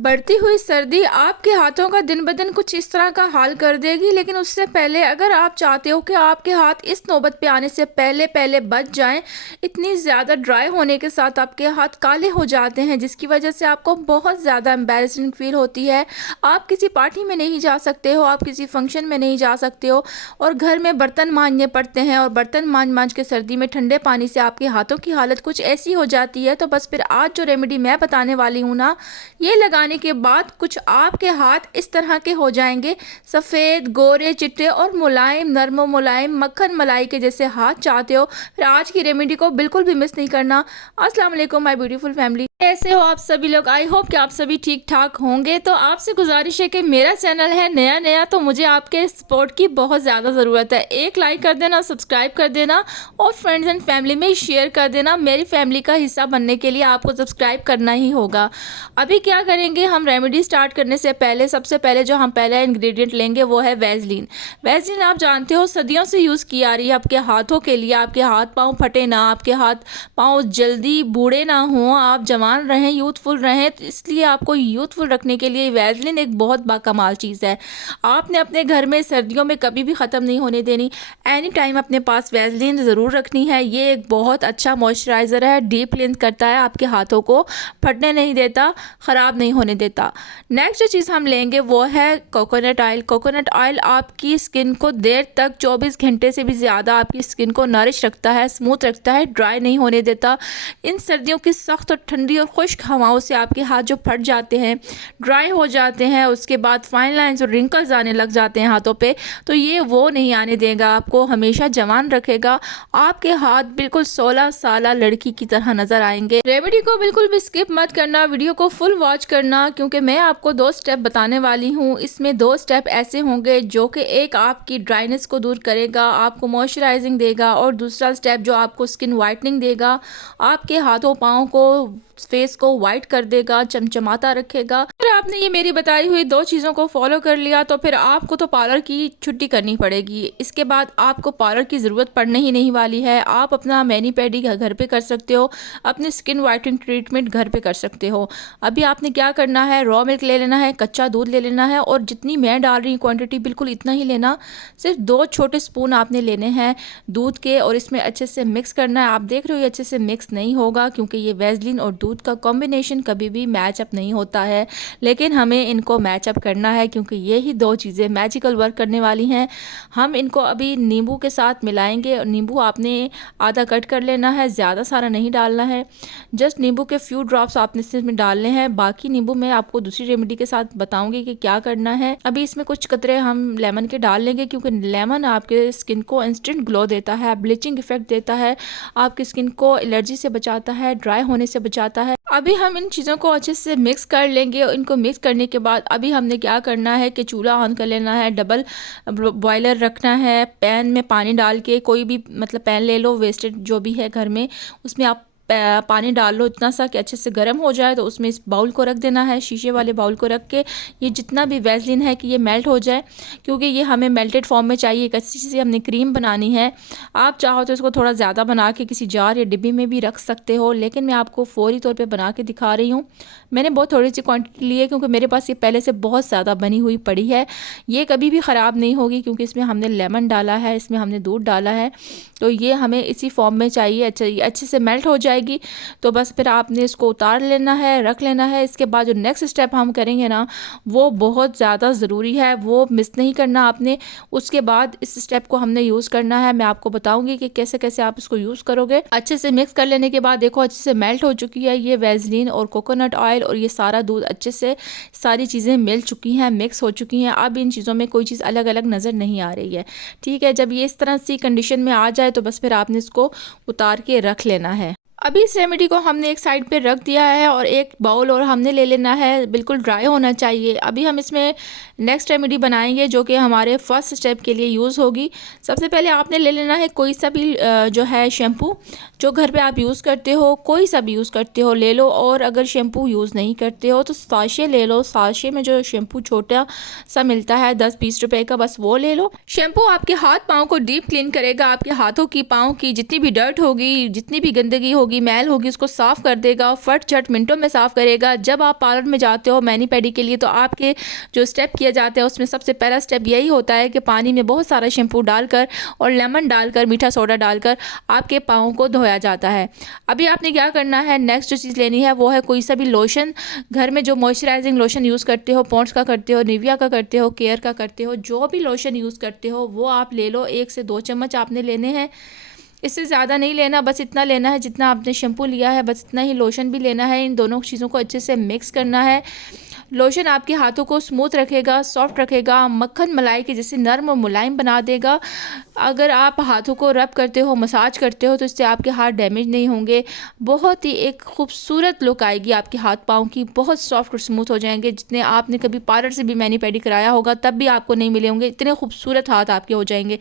बढ़ती हुई सर्दी आपके हाथों का दिन ब दिन कुछ इस तरह का हाल कर देगी, लेकिन उससे पहले अगर आप चाहते हो कि आपके हाथ इस नौबत पे आने से पहले पहले बच जाएं, इतनी ज़्यादा ड्राई होने के साथ आपके हाथ काले हो जाते हैं जिसकी वजह से आपको बहुत ज़्यादा एम्बैरेसिंग फील होती है। आप किसी पार्टी में नहीं जा सकते हो, आप किसी फंक्शन में नहीं जा सकते हो और घर में बर्तन मांजने पड़ते हैं और बर्तन मांज मांज के सर्दी में ठंडे पानी से आपके हाथों की हालत कुछ ऐसी हो जाती है। तो बस फिर आज जो रेमेडी मैं बताने वाली हूँ ना, ये लगाने के बाद कुछ आपके हाथ इस तरह के हो जाएंगे, सफ़ेद गोरे चिट्टे और मुलायम, नरम मुलायम मक्खन मलाई के जैसे हाथ चाहते हो फिर आज की रेमेडी को बिल्कुल भी मिस नहीं करना। अस्सलाम वालेकुम माय ब्यूटीफुल फैमिली, कैसे हो आप सभी लोग? आई होप कि आप सभी ठीक ठाक होंगे। तो आपसे गुजारिश है कि मेरा चैनल है नया नया, तो मुझे आपके सपोर्ट की बहुत ज़्यादा ज़रूरत है। एक लाइक कर देना, सब्सक्राइब कर देना और फ्रेंड्स एंड फैमिली में शेयर कर देना। मेरी फैमिली का हिस्सा बनने के लिए आपको सब्सक्राइब करना ही होगा। अभी क्या करेंगे, हम रेमेडी स्टार्ट करने से पहले सबसे पहले जो हम पहला इंग्रेडिएंट लेंगे वो है वैसलीन। वैसलीन आप जानते हो सदियों से यूज़ की आ रही है आपके हाथों के लिए, आपके हाथ पाँव फटे ना, आपके हाथ पाँव जल्दी बूढ़े ना हों, आप जवान रहें, यूथफुल रहें। तो इसलिए आपको यूथफुल रखने के लिए वैसलीन एक बहुत बाकमाल चीज़ है। आपने अपने घर में सर्दियों में कभी भी ख़त्म नहीं होने देनी, एनी टाइम अपने पास वैसलीन ज़रूर रखनी है। ये एक बहुत अच्छा मॉइस्चराइज़र है, डीप क्लीन करता है, आपके हाथों को फटने नहीं देता, ख़राब नहीं होने देता। नेक्स्ट जो चीज़ हम लेंगे वो है कोकोनट ऑयल। कोकोनट ऑयल आपकी स्किन को देर तक 24 घंटे से भी ज़्यादा आपकी स्किन को नरिश रखता है, स्मूथ रखता है, ड्राई नहीं होने देता। इन सर्दियों की सख्त और ठंडी और खुश्क हवाओं से आपके हाथ जो फट जाते हैं, ड्राई हो जाते हैं, उसके बाद फाइन लाइन्स और रिंकल्स आने लग जाते हैं हाथों पे, तो ये वो नहीं आने देगा, आपको हमेशा जवान रखेगा। आपके हाथ बिल्कुल 16 साल लड़की की तरह नज़र आएंगे। रेमेडी को बिल्कुल भी स्किप मत करना, वीडियो को फुल वॉच करना, क्योंकि मैं आपको 2 स्टेप बताने वाली हूँ। इसमें 2 स्टेप ऐसे होंगे जो कि एक आपकी ड्राइनेस को दूर करेगा, आपको मॉइस्चराइजिंग देगा, और दूसरा स्टेप जो आपको स्किन वाइटनिंग देगा, आपके हाथों पाँव को, फेस को वाइट कर देगा, चमचमाता रखेगा। अगर आपने ये मेरी बताई हुई 2 चीज़ों को फॉलो कर लिया तो फिर आपको तो पार्लर की छुट्टी करनी पड़ेगी। इसके बाद आपको पार्लर की ज़रूरत पड़ने ही नहीं वाली है। आप अपना मैनी पेडी घर पे कर सकते हो, अपनी स्किन वाइटनिंग ट्रीटमेंट घर पे कर सकते हो। अभी आपने क्या करना है, रॉ मिल्क ले लेना है, कच्चा दूध ले लेना है, और जितनी मैं डाल रही हूँ क्वांटिटी बिल्कुल इतना ही लेना। सिर्फ 2 छोटे स्पून आपने लेने हैं दूध के, और इसमें अच्छे से मिक्स करना है। आप देख रहे हो ये अच्छे से मिक्स नहीं होगा क्योंकि ये वैसलीन और दूध का कॉम्बिनेशन कभी भी मैचअप नहीं होता है, लेकिन हमें इनको मैचअप करना है क्योंकि ये ही 2 चीज़ें मैजिकल वर्क करने वाली हैं। हम इनको अभी नींबू के साथ मिलाएंगे, और नींबू आपने आधा कट कर लेना है, ज़्यादा सारा नहीं डालना है। जस्ट नींबू के फ्यू ड्रॉप्स आपने इसमें डालने हैं। बाकी नींबू मैं आपको दूसरी रेमेडी के साथ बताऊंगी कि क्या करना है। अभी इसमें कुछ कतरे हम लेमन के डाल लेंगे क्योंकि लेमन आपके स्किन को इंस्टेंट ग्लो देता है, ब्लीचिंग इफेक्ट देता है, आपकी स्किन को एलर्जी से बचाता है, ड्राई होने से बचाता है। अभी हम इन चीज़ों को अच्छे से मिक्स कर लेंगे, और इनको मिक्स करने के बाद अभी हमने क्या करना है कि चूल्हा ऑन कर लेना है, डबल बॉयलर रखना है, पैन में पानी डाल के, कोई भी मतलब पैन ले लो वेस्टेड जो भी है घर में, उसमें आप पानी डाल लो इतना सा कि अच्छे से गर्म हो जाए। तो उसमें इस बाउल को रख देना है, शीशे वाले बाउल को रख के ये जितना भी वैसलीन है कि ये मेल्ट हो जाए, क्योंकि ये हमें मेल्टेड फॉर्म में चाहिए। एक अच्छी सी हमने क्रीम बनानी है। आप चाहो तो इसको थोड़ा ज़्यादा बना के किसी जार या डिब्बी में भी रख सकते हो, लेकिन मैं आपको फौरी तौर पर बना के दिखा रही हूँ। मैंने बहुत थोड़ी सी क्वान्टिटी ली है क्योंकि मेरे पास ये पहले से बहुत ज़्यादा बनी हुई पड़ी है। ये कभी भी ख़राब नहीं होगी क्योंकि इसमें हमने लेमन डाला है, इसमें हमने दूध डाला है, तो ये हमें इसी फॉर्म में चाहिए। अच्छा, ये अच्छे से मेल्ट हो जाएगी तो बस फिर आपने इसको उतार लेना है, रख लेना है। इसके बाद जो नेक्स्ट स्टेप हम करेंगे ना, वो बहुत ज़्यादा ज़रूरी है, वो मिस नहीं करना आपने। उसके बाद इस स्टेप को हमने यूज़ करना है, मैं आपको बताऊंगी कि कैसे कैसे आप इसको यूज़ करोगे। अच्छे से मिक्स कर लेने के बाद देखो अच्छे से मेल्ट हो चुकी है ये वैसलीन और कोकोनट ऑयल, और ये सारा दूध अच्छे से सारी चीज़ें मिल चुकी हैं, मिक्स हो चुकी हैं। अब इन चीज़ों में कोई चीज़ अलग अलग नज़र नहीं आ रही है। ठीक है, जब ये इस तरह सी कंडीशन में आ जाए तो बस फिर आपने इसको उतार के रख लेना है। अभी इस रेमेडी को हमने एक साइड पे रख दिया है, और एक बाउल और हमने ले लेना है, बिल्कुल ड्राई होना चाहिए। अभी हम इसमें नेक्स्ट रेमेडी बनाएंगे जो कि हमारे फर्स्ट स्टेप के लिए यूज़ होगी। सबसे पहले आपने ले लेना है कोई सा भी जो है शैम्पू जो घर पे आप यूज़ करते हो, कोई सा भी यूज़ करते हो ले लो। और अगर शैम्पू यूज़ नहीं करते हो तो साशे ले लो, साशे में जो शैम्पू छोटा सा मिलता है 10-20 रुपए का, बस वो ले लो। शैम्पू आपके हाथ पाँव को डीप क्लीन करेगा, आपके हाथों की पाँव की जितनी भी डर्ट होगी, जितनी भी गंदगी होगी होगी, मैल होगी, उसको साफ़ कर देगा, फट झट मिनटों में साफ़ करेगा। जब आप पार्लर में जाते हो मैनी पेडी के लिए तो आपके जो स्टेप किए जाते हैं उसमें सबसे पहला स्टेप यही होता है कि पानी में बहुत सारा शैम्पू डालकर और लेमन डालकर, मीठा सोडा डालकर आपके पाँव को धोया जाता है। अभी आपने क्या करना है, नेक्स्ट जो चीज़ लेनी है वो है कोई सा भी लोशन, घर में जो मॉइस्चराइजिंग लोशन यूज़ करते हो, पॉन्ड्स का करते हो, निविया का करते हो, केयर का करते हो, जो भी लोशन यूज़ करते हो वो आप ले लो। 1 से 2 चम्मच आपने लेने हैं, इससे ज़्यादा नहीं लेना, बस इतना लेना है जितना आपने शैम्पू लिया है, बस इतना ही लोशन भी लेना है। इन दोनों चीज़ों को अच्छे से मिक्स करना है। लोशन आपके हाथों को स्मूथ रखेगा, सॉफ्ट रखेगा, मक्खन मलाई के जैसे नर्म और मुलायम बना देगा। अगर आप हाथों को रब करते हो, मसाज करते हो तो इससे आपके हाथ डैमेज नहीं होंगे। बहुत ही एक खूबसूरत लुक आएगी आपके हाथ पाँव की, बहुत सॉफ्ट और स्मूथ हो जाएंगे। जितने आपने कभी पार्लर से भी मैनी पेडी कराया होगा तब भी आपको नहीं मिले होंगे, इतने खूबसूरत हाथ आपके हो जाएंगे।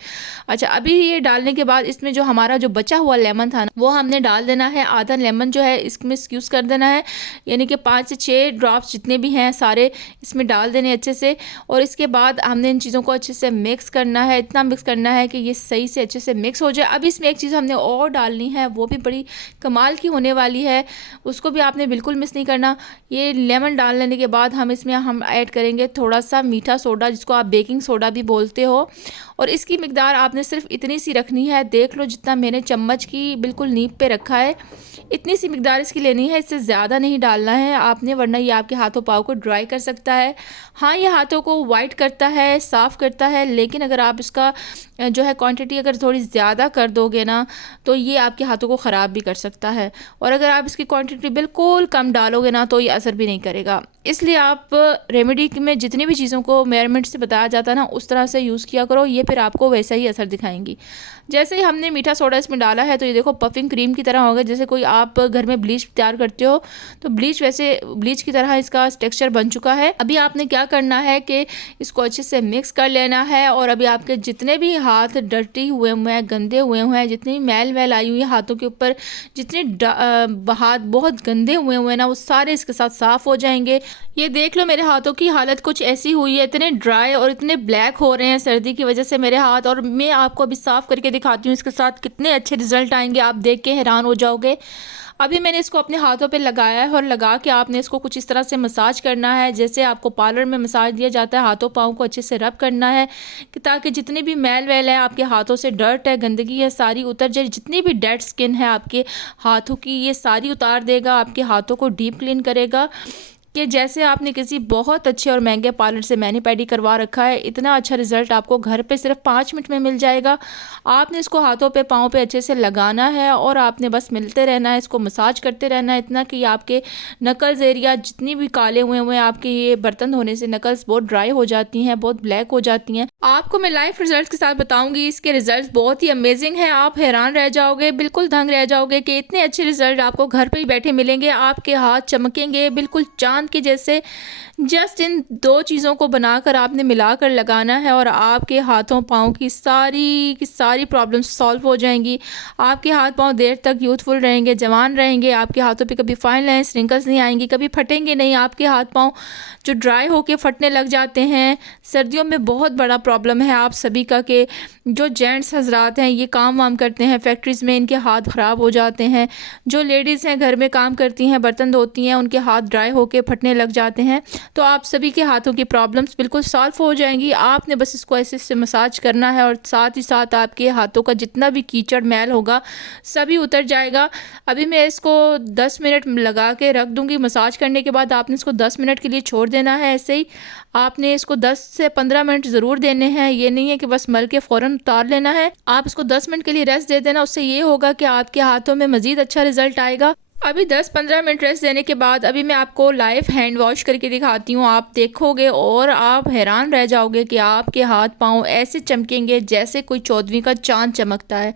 अच्छा, अभी ये डालने के बाद इसमें जो हमारा जो बचा हुआ लेमन था ना वो हमने डाल देना है। आधा लेमन जो है इसमें स्क्यूज़ कर देना है, यानी कि 5 से 6 ड्रॉप्स जितने भी हैं सारे इसमें डाल देने अच्छे से। और इसके बाद हमने इन चीज़ों को अच्छे से मिक्स करना है, इतना मिक्स करना है कि ये सही से अच्छे से मिक्स हो जाए। अब इसमें एक चीज़ हमने और डालनी है, वो भी बड़ी कमाल की होने वाली है, उसको भी आपने बिल्कुल मिस नहीं करना। ये लेमन डाल लेने के बाद हम ऐड करेंगे थोड़ा सा मीठा सोडा, जिसको आप बेकिंग सोडा भी बोलते हो, और इसकी मिकदार आपने सिर्फ इतनी सी रखनी है। देख लो जितना मैंने चम्मच की बिल्कुल नीब पे रखा है, इतनी सी मिकदार इसकी लेनी है, इससे ज़्यादा नहीं डालना है आपने, वरना ये आपके हाथों पाँव को ड्राई कर सकता है। हाँ, ये हाथों को वाइट करता है, साफ़ करता है, लेकिन अगर आप इसका जो है क्वांटिटी अगर थोड़ी ज़्यादा कर दोगे ना तो ये आपके हाथों को ख़राब भी कर सकता है। और अगर आप इसकी क्वांटिटी बिल्कुल कम डालोगे ना तो ये असर भी नहीं करेगा। इसलिए आप रेमेडी में जितनी भी चीज़ों को मेजरमेंट से बताया जाता है ना उस तरह से यूज़ किया करो, ये फिर आपको वैसा ही असर दिखाएंगी। जैसे ही हमने मीठा सोडा इसमें डाला है तो ये देखो पफिंग क्रीम की तरह होगा। जैसे कोई आप घर में ब्लीच तैयार करते हो तो ब्लीच की तरह इसका टेक्सचर बन चुका है। अभी आपने क्या करना है कि इसको अच्छे से मिक्स कर लेना है। और अभी आपके जितने भी हाथ डर्टी हुए हुए हैं, गंदे हुए हुए हैं, जितनी मैल आई हुई है हाथों के ऊपर, जितने हाथ बहुत गंदे हुए हुए हैं ना वो सारे इसके साथ साफ़ हो जाएंगे। ये देख लो मेरे हाथों की हालत कुछ ऐसी हुई है, इतने ड्राई और इतने ब्लैक हो रहे हैं सर्दी की वजह से मेरे हाथ। और मैं आपको अभी साफ़ करके दिखाती हूँ इसके साथ कितने अच्छे रिजल्ट आएंगे, आप देख के हैरान हो जाओगे। अभी मैंने इसको अपने हाथों पे लगाया है और लगा के आपने इसको कुछ इस तरह से मसाज करना है जैसे आपको पार्लर में मसाज दिया जाता है। हाथों पाँव को अच्छे से रब करना है कि ताकि जितनी भी मैल वैल है आपके हाथों से, डर्ट है, गंदगी है, सारी उतर जाए। जितनी भी डेड स्किन है आपके हाथों की ये सारी उतार देगा, आपके हाथों को डीप क्लीन करेगा कि जैसे आपने किसी बहुत अच्छे और महंगे पार्लर से मैनी पेडी करवा रखा है। इतना अच्छा रिजल्ट आपको घर पे सिर्फ 5 मिनट में मिल जाएगा। आपने इसको हाथों पे, पाँव पे अच्छे से लगाना है और आपने बस मिलते रहना है, इसको मसाज करते रहना है, इतना कि आपके नकल्स एरिया जितनी भी काले हुए हुए हैं, आपके ये बर्तन धोने से नकल्स बहुत ड्राई हो जाती हैं, बहुत ब्लैक हो जाती हैं। आपको मैं लाइव रिजल्ट के साथ बताऊंगी, इसके रिजल्ट बहुत ही अमेजिंग है। आप हैरान रह जाओगे, बिल्कुल दंग रह जाओगे कि इतने अच्छे रिजल्ट आपको घर पे ही बैठे मिलेंगे। आपके हाथ चमकेंगे बिल्कुल चांद के जैसे। जस्ट इन 2 चीज़ों को बनाकर आपने मिलाकर लगाना है और आपके हाथों पाँव की सारी प्रॉब्लम्स सॉल्व हो जाएंगी। आपके हाथ पाँव देर तक यूथफुल रहेंगे, जवान रहेंगे। आपके हाथों पे कभी फाइन लाइंस, रिंकल्स नहीं आएंगी, कभी फटेंगे नहीं। आपके हाथ पाँव जो ड्राई होके फटने लग जाते हैं, सर्दियों में बहुत बड़ा प्रॉब्लम है आप सभी का कि जो जेंट्स हजरात हैं ये काम वाम करते हैं फैक्ट्रीज़ में, इनके हाथ ख़राब हो जाते हैं। जो लेडीज़ हैं घर में काम करती हैं, बर्तन धोती हैं, उनके हाथ ड्राई होके फटने लग जाते हैं। तो आप सभी के हाथों की प्रॉब्लम्स बिल्कुल सॉल्व हो जाएंगी। आपने बस इसको ऐसे से मसाज करना है और साथ ही साथ आपके हाथों का जितना भी कीचड़ मैल होगा सभी उतर जाएगा। अभी मैं इसको 10 मिनट लगा के रख दूंगी। मसाज करने के बाद आपने इसको 10 मिनट के लिए छोड़ देना है। ऐसे ही आपने इसको 10 से 15 मिनट ज़रूर देने हैं, ये नहीं है कि बस मल के फ़ौरन उतार लेना है। आप इसको 10 मिनट के लिए रेस्ट दे देना, उससे ये होगा कि आपके हाथों में मज़ीद अच्छा रिजल्ट आएगा। अभी 10-15 मिनट रेस्ट देने के बाद अभी मैं आपको लाइव हैंड वॉश करके दिखाती हूँ। आप देखोगे और आप हैरान रह जाओगे कि आपके हाथ पाँव ऐसे चमकेंगे जैसे कोई 14वीं का चांद चमकता है।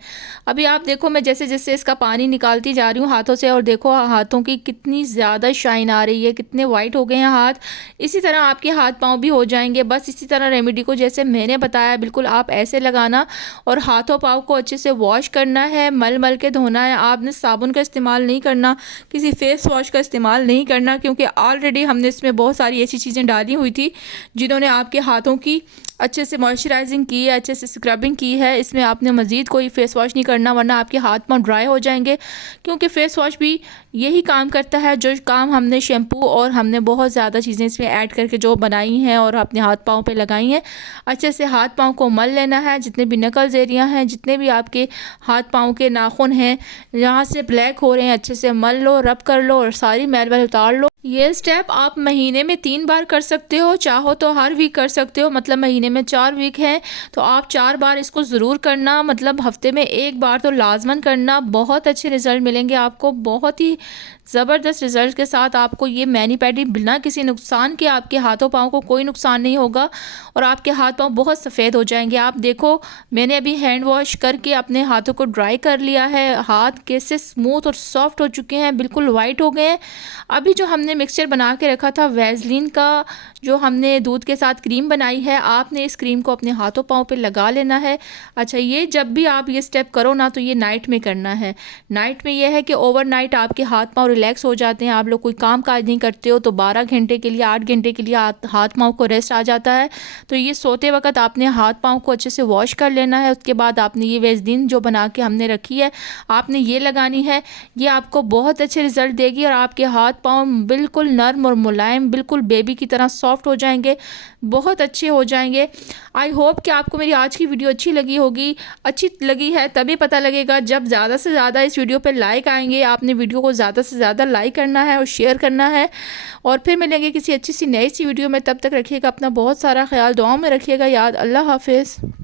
अभी आप देखो, मैं जैसे जैसे इसका पानी निकालती जा रही हूँ हाथों से और देखो हाथों की कितनी ज़्यादा शाइन आ रही है, कितने वाइट हो गए हैं हाथ। इसी तरह आपके हाथ पाँव भी हो जाएंगे। बस इसी तरह रेमेडी को जैसे मैंने बताया बिल्कुल आप ऐसे लगाना और हाथों पाँव को अच्छे से वॉश करना है, मल मल के धोना है। आपने साबुन का इस्तेमाल नहीं करना करना, किसी फेस वॉश का इस्तेमाल नहीं करना, क्योंकि ऑलरेडी हमने इसमें बहुत सारी ऐसी चीज़ें डाली हुई थी जिन्होंने आपके हाथों की अच्छे से मॉइस्चराइजिंग की है, अच्छे से स्क्रबिंग की है। इसमें आपने मज़ीद कोई फ़ेस वॉश नहीं करना, वरना आपके हाथ पाँव ड्राई हो जाएंगे, क्योंकि फ़ेस वॉश भी यही काम करता है जो काम हमने शैम्पू और हमने बहुत ज़्यादा चीज़ें इसमें ऐड करके जो बनाई हैं और अपने हाथ पाँव पे लगाई हैं। अच्छे से हाथ पाँव को मल लेना है, जितने भी नकल्स एरिया हैं, जितने भी आपके हाथ पाँव के नाखून हैं जहाँ से ब्लैक हो रहे हैं, अच्छे से मल लो, रब कर लो और सारी मैल वैल उतार लो। ये स्टेप आप महीने में 3 बार कर सकते हो, चाहो तो हर वीक कर सकते हो। मतलब महीने में 4 वीक हैं तो आप 4 बार इसको ज़रूर करना, मतलब हफ्ते में 1 बार तो लाजमन करना। बहुत अच्छे रिज़ल्ट मिलेंगे आपको, बहुत ही ज़बरदस्त रिज़ल्ट के साथ आपको ये मैनी पैडी बिना किसी नुकसान के, आपके हाथों पाँव को कोई नुकसान नहीं होगा और आपके हाथ पाँव बहुत सफ़ेद हो जाएंगे। आप देखो, मैंने अभी हैंड वॉश करके अपने हाथों को ड्राई कर लिया है, हाथ कैसे स्मूथ और सॉफ्ट हो चुके हैं, बिल्कुल वाइट हो गए हैं। अभी जो हमने मिक्सचर बना के रखा था वैसलीन का, जो हमने दूध के साथ क्रीम बनाई है, आपने इस क्रीम को अपने हाथों पाँव पे लगा लेना है। अच्छा, ये जब भी आप ये स्टेप करो ना तो ये नाइट में करना है। नाइट में ये है कि ओवरनाइट आपके हाथ पाँव रिलैक्स हो जाते हैं। आप लोग कोई काम काज नहीं करते हो तो 12 घंटे के लिए, 8 घंटे के लिए हाथ पाँव को रेस्ट आ जाता है। तो ये सोते वक्त आपने हाथ पाँव को अच्छे से वॉश कर लेना है। उसके बाद आपने ये वैसलीन जो बना के हमने रखी है आपने ये लगानी है। ये आपको बहुत अच्छे रिजल्ट देगी और आपके हाथ पाँव बिल्कुल नर्म और मुलायम, बिल्कुल बेबी की तरह सॉफ्ट हो जाएंगे, बहुत अच्छे हो जाएंगे। आई होप कि आपको मेरी आज की वीडियो अच्छी लगी होगी। अच्छी लगी है तभी पता लगेगा जब ज़्यादा से ज़्यादा इस वीडियो पे लाइक आएंगे। आपने वीडियो को ज़्यादा से ज़्यादा लाइक करना है और शेयर करना है। और फिर मिलेंगे किसी अच्छी सी नई सी वीडियो में। तब तक रखिएगा अपना बहुत सारा ख्याल, दुआओं में रखिएगा याद। अल्लाह हाफिज़।